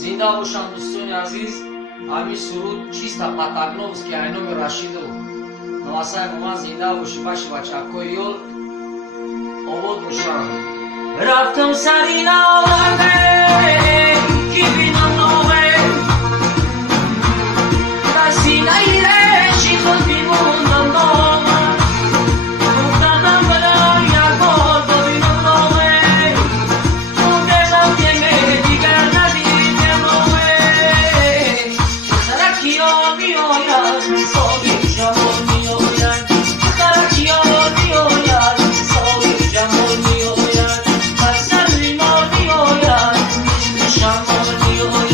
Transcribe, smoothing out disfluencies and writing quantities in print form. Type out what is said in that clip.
زنده باشند دوستان عزیز. همین سرود چیستا پاتاگنوفسکی айноми Рашиду навасай мо ман зинда боши баши бачакои ёл обод бошанд. рафтам сари наварде ки бинам нове дар синаи реши худ бимондам дома гуфтам балам як бор бобинам нове гуфтам ки дигар надидем нове таракиё миояд соги ҷамол миояд таракиё миояд соги ҷамол миояд бар сарри мор миояд шамол миояд